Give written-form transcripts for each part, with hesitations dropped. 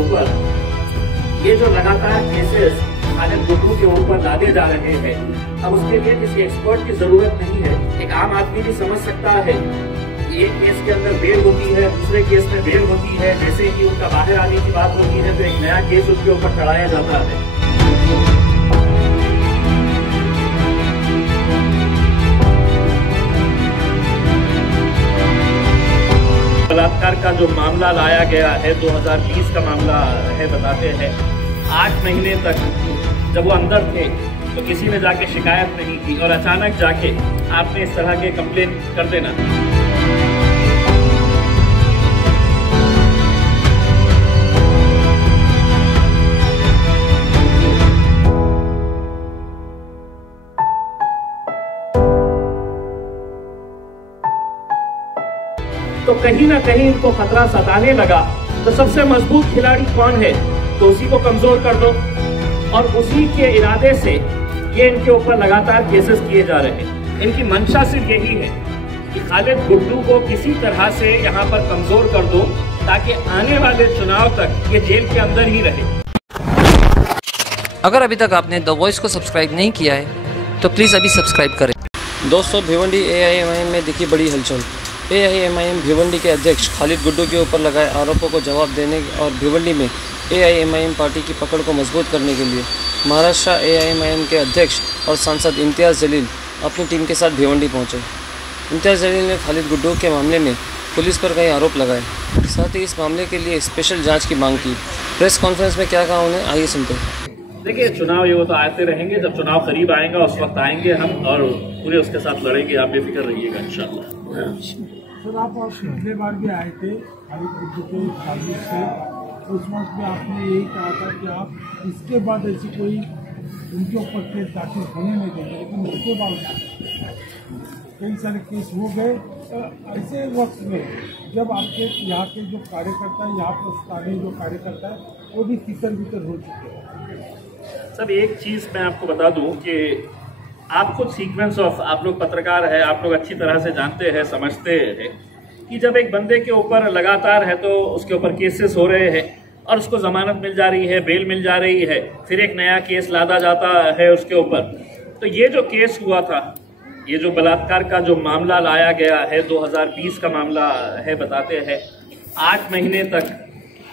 ऊपर ये जो लगातार केसेस खालिद गुड्डू के ऊपर लादे जा रहे हैं, अब उसके लिए किसी एक्सपर्ट की जरूरत नहीं है। एक आम आदमी भी समझ सकता है। एक केस के अंदर बेल होती है, दूसरे केस में बेल होती है, जैसे ही उनका बाहर आने की बात होती है तो एक नया केस उसके ऊपर चढ़ाया जाता है। बलात्कार का जो मामला लाया गया है 2020 का मामला है, बताते हैं 8 महीने तक जब वो अंदर थे तो किसी ने जाके शिकायत नहीं की और अचानक जाके आपने इस तरह के कंप्लेन कर देना। तो कहीं ना कहीं इनको खतरा सताने लगा। तो सबसे मजबूत खिलाड़ी कौन है, तो उसी को कमजोर कर दो। और उसी के इरादे से ये इनके ऊपर लगातार केसेस किए जा रहे हैं। इनकी मंशा सिर्फ यही है कि खालिद गुड्डू को किसी तरह से यहाँ पर कमजोर कर दो ताकि आने वाले चुनाव तक ये जेल के अंदर ही रहे। अगर अभी तक आपने द वॉइस को सब्सक्राइब नहीं किया है तो प्लीज़ अभी सब्सक्राइब करें। दोस्तों, भिवंडी AIMIM में दिखी बड़ी हलचल। AIMIM भिवंडी के अध्यक्ष खालिद गुड्डू के ऊपर लगाए आरोपों को जवाब देने और भिवंडी में AIMIM पार्टी की पकड़ को मजबूत करने के लिए महाराष्ट्र AIMIM के अध्यक्ष और सांसद इम्तियाज़ जलील अपनी टीम के साथ भिवंडी पहुंचे। इम्तियाज़ जलील ने खालिद गुड्डू के मामले में पुलिस पर कई आरोप लगाए, साथ ही इस मामले के लिए स्पेशल जांच की मांग की। प्रेस कॉन्फ्रेंस में क्या कहा उन्हें, आइए सुनते हैं। देखिए, चुनाव ये वो तो आते रहेंगे, जब चुनाव करीब आएगा उस वक्त आएंगे हम और पूरे उसके साथ लड़ेंगे, आप बेफिक्र रहिएगा इंशाल्लाह। सर, आप पिछले बार भी आए थे खालिद गुड्डू के साजिश से, उस वक्त में आपने यही कहा था कि आप इसके बाद ऐसी कोई उनके ऊपर केस दाखिल होने नहीं देंगे, लेकिन उसके बाद कई सारे केस हो गए। ऐसे वक्त में जब आपके यहाँ के जो कार्यकर्ता है, यहाँ पर स्थानीय जो कार्यकर्ता है, वो भी तितर बितर हो चुके हैं। सब एक चीज़ मैं आपको बता दूं कि आप खुद सीक्वेंस ऑफ, आप लोग पत्रकार हैं, आप लोग अच्छी तरह से जानते हैं, समझते हैं कि जब एक बंदे के ऊपर लगातार है तो उसके ऊपर केसेस हो रहे हैं और उसको जमानत मिल जा रही है, बेल मिल जा रही है, फिर एक नया केस लादा जाता है उसके ऊपर। तो ये जो केस हुआ था, ये जो बलात्कार का जो मामला लाया गया है 2020 का मामला है, बताते हैं 8 महीने तक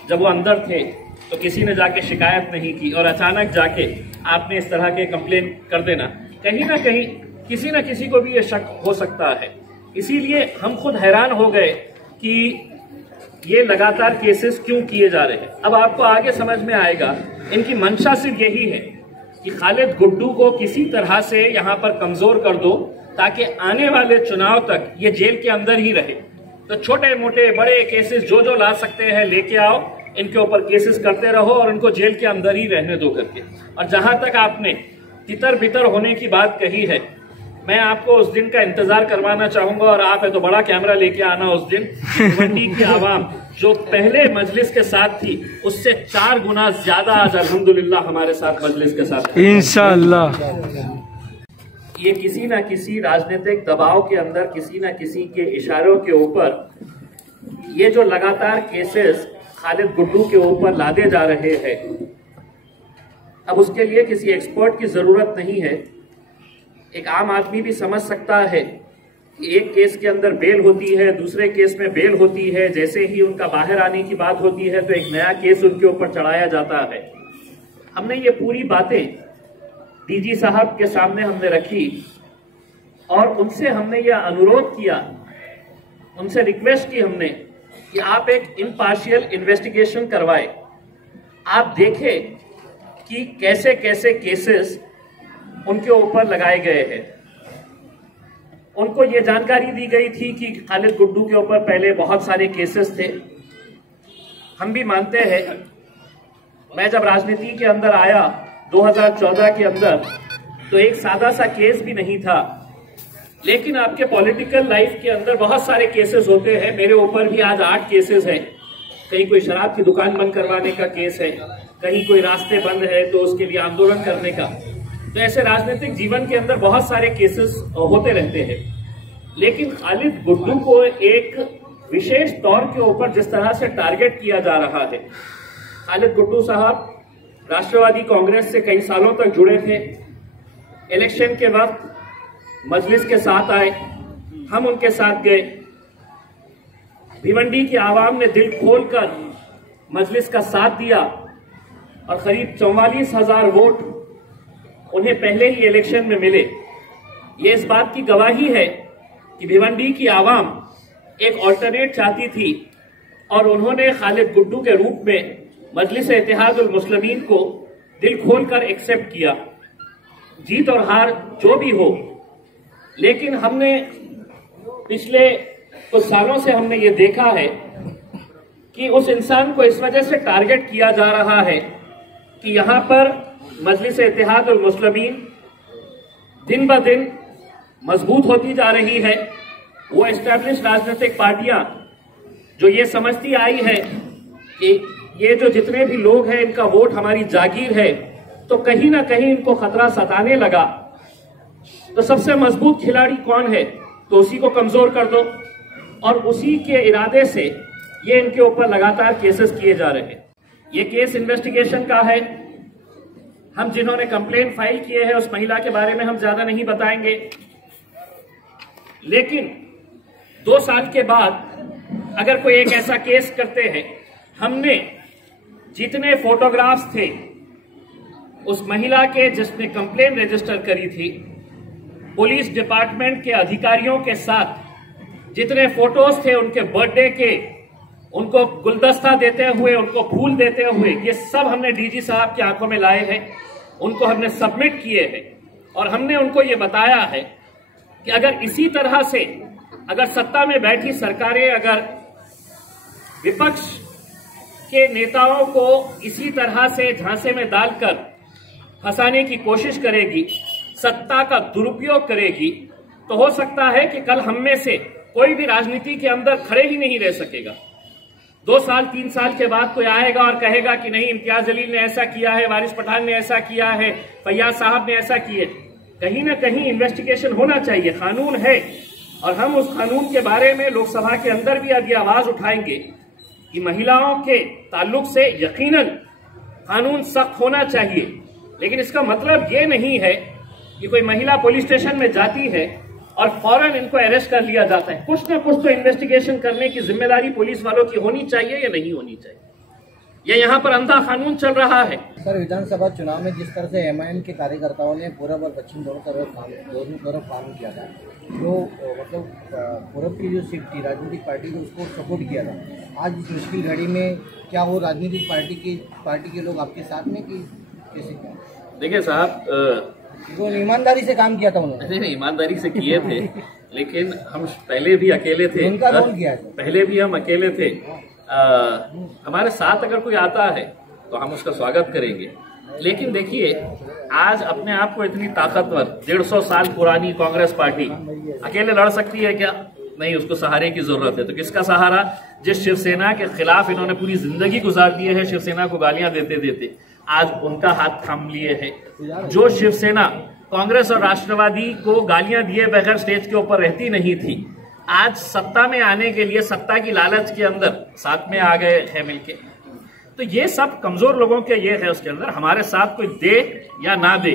जब वो अंदर थे तो किसी ने जाके शिकायत नहीं की और अचानक जाके आपने इस तरह के कंप्लेन कर देना, कहीं ना कहीं किसी न किसी को भी ये शक हो सकता है। इसीलिए हम खुद हैरान हो गए कि ये लगातार केसेस क्यों किए जा रहे हैं। अब आपको आगे समझ में आएगा, इनकी मंशा सिर्फ यही है कि खालिद गुड्डू को किसी तरह से यहाँ पर कमजोर कर दो ताकि आने वाले चुनाव तक ये जेल के अंदर ही रहे। तो छोटे मोटे बड़े केसेस जो ला सकते हैं लेके आओ, इनके ऊपर केसेस करते रहो और इनको जेल के अंदर ही रहने दो करके। और जहां तक आपने तितर बितर होने की बात कही है, मैं आपको उस दिन का इंतजार करवाना चाहूंगा और आप है तो बड़ा कैमरा लेके आना उस दिन। भिवंडी की आवाम जो पहले मजलिस के साथ थी उससे 4 गुना ज्यादा आज अल्हम्दुलिल्लाह हमारे साथ मजलिस के साथ इंशाअल्लाह। ये किसी ना किसी राजनीतिक दबाव के अंदर, किसी ना किसी के इशारों के ऊपर ये जो लगातार केसेस खालिद गुड्डू के ऊपर लादे जा रहे हैं, अब उसके लिए किसी एक्सपर्ट की जरूरत नहीं है। एक आम आदमी भी समझ सकता है कि एक केस के अंदर बेल होती है, दूसरे केस में बेल होती है, जैसे ही उनका बाहर आने की बात होती है तो एक नया केस उनके ऊपर चढ़ाया जाता है। हमने ये पूरी बातें DG साहब के सामने हमने रखी और उनसे हमने ये अनुरोध किया, उनसे रिक्वेस्ट की हमने कि आप एक इम्पार्शियल इन्वेस्टिगेशन करवाएं, आप देखें कि कैसे कैसे केसेस उनके ऊपर लगाए गए हैं। उनको ये जानकारी दी गई थी कि खालिद गुड्डू के ऊपर पहले बहुत सारे केसेस थे। हम भी मानते हैं, मैं जब राजनीति के अंदर आया 2014 के अंदर तो एक सादा सा केस भी नहीं था, लेकिन आपके पॉलिटिकल लाइफ के अंदर बहुत सारे केसेस होते हैं। मेरे ऊपर भी आज 8 केसेस हैं। कहीं कोई शराब की दुकान बंद करवाने का केस है, कहीं कोई रास्ते बंद है तो उसके लिए आंदोलन करने का। तो ऐसे राजनीतिक जीवन के अंदर बहुत सारे केसेस होते रहते हैं, लेकिन खालिद गुड्डू को एक विशेष तौर के ऊपर जिस तरह से टारगेट किया जा रहा है, खालिद गुड्डू साहब राष्ट्रवादी कांग्रेस से कई सालों तक जुड़े थे। इलेक्शन के वक्त मजलिस के साथ आए, हम उनके साथ गए। भिवंडी की आवाम ने दिल खोलकर मजलिस का साथ दिया और करीब 44,000 वोट उन्हें पहले ही इलेक्शन में मिले। ये इस बात की गवाही है कि भिवंडी की आवाम एक ऑल्टरनेट चाहती थी और उन्होंने खालिद गुड्डू के रूप में मजलिस इत्तेहादुल मुस्लिमीन को दिल खोलकर एक्सेप्ट किया। जीत और हार जो भी हो, लेकिन हमने पिछले कुछ सालों से हमने ये देखा है कि उस इंसान को इस वजह से टारगेट किया जा रहा है कि यहां पर मजलिस इत्तेहादुल मुस्लिमीन दिन ब दिन मजबूत होती जा रही है। वो एस्टैब्लिश राजनीतिक पार्टियां जो ये समझती आई है कि ये जो जितने भी लोग हैं इनका वोट हमारी जागीर है, तो कहीं ना कहीं इनको खतरा सताने लगा। तो सबसे मजबूत खिलाड़ी कौन है, तो उसी को कमजोर कर दो, और उसी के इरादे से ये इनके ऊपर लगातार केसेस किए जा रहे हैं। ये केस इन्वेस्टिगेशन का है। हम जिन्होंने कंप्लेंट फाइल किए हैं उस महिला के बारे में हम ज्यादा नहीं बताएंगे, लेकिन 2 साल के बाद अगर कोई एक ऐसा केस करते हैं, हमने जितने फोटोग्राफ्स थे उस महिला के जिसने कंप्लेंट रजिस्टर करी थी, पुलिस डिपार्टमेंट के अधिकारियों के साथ जितने फोटोज थे उनके बर्थडे के, उनको गुलदस्ता देते हुए, उनको फूल देते हुए, ये सब हमने डीजी साहब की आंखों में लाए हैं, उनको हमने सबमिट किए हैं और हमने उनको ये बताया है कि अगर इसी तरह से अगर सत्ता में बैठी सरकारें अगर विपक्ष के नेताओं को इसी तरह से झांसे में डालकर फंसाने की कोशिश करेगी, सत्ता का दुरुपयोग करेगी, तो हो सकता है कि कल हम में से कोई भी राजनीति के अंदर खड़े ही नहीं रह सकेगा। 2 साल 3 साल के बाद कोई आएगा और कहेगा कि नहीं, इम्तियाज जलील ने ऐसा किया है, वारिस पठान ने ऐसा किया है, फैयाज साहब ने ऐसा किए। कहीं ना कहीं इन्वेस्टिगेशन होना चाहिए, कानून है, और हम उस कानून के बारे में लोकसभा के अंदर भी यदि आवाज उठाएंगे कि महिलाओं के ताल्लुक से यकीनन कानून सख्त होना चाहिए। लेकिन इसका मतलब ये नहीं है कि कोई महिला पुलिस स्टेशन में जाती है और फौरन इनको अरेस्ट कर लिया जाता है। कुछ ना कुछ तो इन्वेस्टिगेशन करने की जिम्मेदारी पुलिस वालों की होनी चाहिए या नहीं होनी चाहिए। ये यहाँ पर अंधा कानून चल रहा है। सर, विधानसभा चुनाव में जिस तरह से एमआईएम के कार्यकर्ताओं ने पूरब और पश्चिम दोनों तरफ काम किया था, तो मतलब पूरब की जो सीट थी राजनीतिक पार्टी को उसको सपोर्ट किया था। आज इस मुश्किल घड़ी में क्या वो राजनीतिक पार्टी के लोग आपके साथ में कि कैसे? देखिए साहब, तो ईमानदारी से काम किया था उन्होंने। नहीं, ईमानदारी से किए थे, लेकिन हम पहले भी अकेले थे। उनका रोल किया है? पहले भी हम अकेले थे। हमारे साथ अगर कोई आता है तो हम उसका स्वागत करेंगे, लेकिन देखिए आज अपने आप को इतनी ताकतवर 150 साल पुरानी कांग्रेस पार्टी अकेले लड़ सकती है क्या? नहीं, उसको सहारे की जरूरत है। तो किसका सहारा? जिस शिवसेना के खिलाफ इन्होंने पूरी जिंदगी गुजार दी है, शिवसेना को गालियां देते देते आज उनका हाथ थाम लिए है। जो शिवसेना कांग्रेस और राष्ट्रवादी को गालियां दिए बगैर स्टेज के ऊपर रहती नहीं थी, आज सत्ता में आने के लिए सत्ता की लालच के अंदर साथ में आ गए हैं मिलके। तो ये सब कमजोर लोगों के ये है उसके अंदर। हमारे साथ कोई दे या ना दे,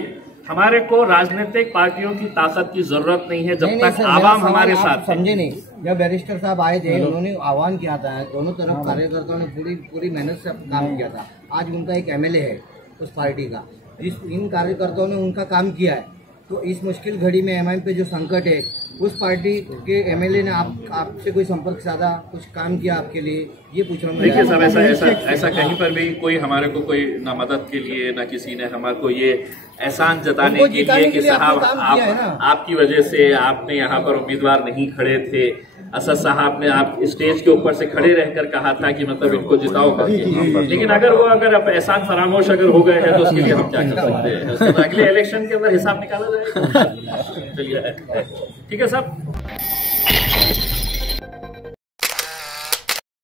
हमारे को राजनीतिक पार्टियों की ताकत की जरूरत नहीं है जब तक आवाम हमारे साथ। समझे नहीं, जब बैरिस्टर साहब आए थे उन्होंने आह्वान किया था, दोनों तरफ कार्यकर्ताओं ने पूरी मेहनत से काम किया था। आज उनका एक एमएलए है उस पार्टी का, इन कार्यकर्ताओं ने उनका काम किया है। तो इस मुश्किल घड़ी में एमआईएम पे जो संकट है, उस पार्टी के एमएलए ने आपसे कोई संपर्क साधा, कुछ काम किया आपके लिए, ये पूछ रहा हूँ। देखिए साहब, ऐसा कहीं पर भी कोई हमारे को कोई ना मदद के लिए ना किसी ने हमारे को ये एहसान जताने के लिए कि साहब आपकी वजह से आपने यहाँ पर उम्मीदवार नहीं खड़े थे, असद साहब ने आप स्टेज के ऊपर से खड़े रहकर कहा था कि मतलब इनको जिताओ करके। लेकिन अगर अब एहसान फरामोश अगर हो गए हैं तो उसके लिए हम क्या कर सकते हैं? तो अगले इलेक्शन के अंदर हिसाब निकाला जाएगा। चलिए, ठीक है साहब।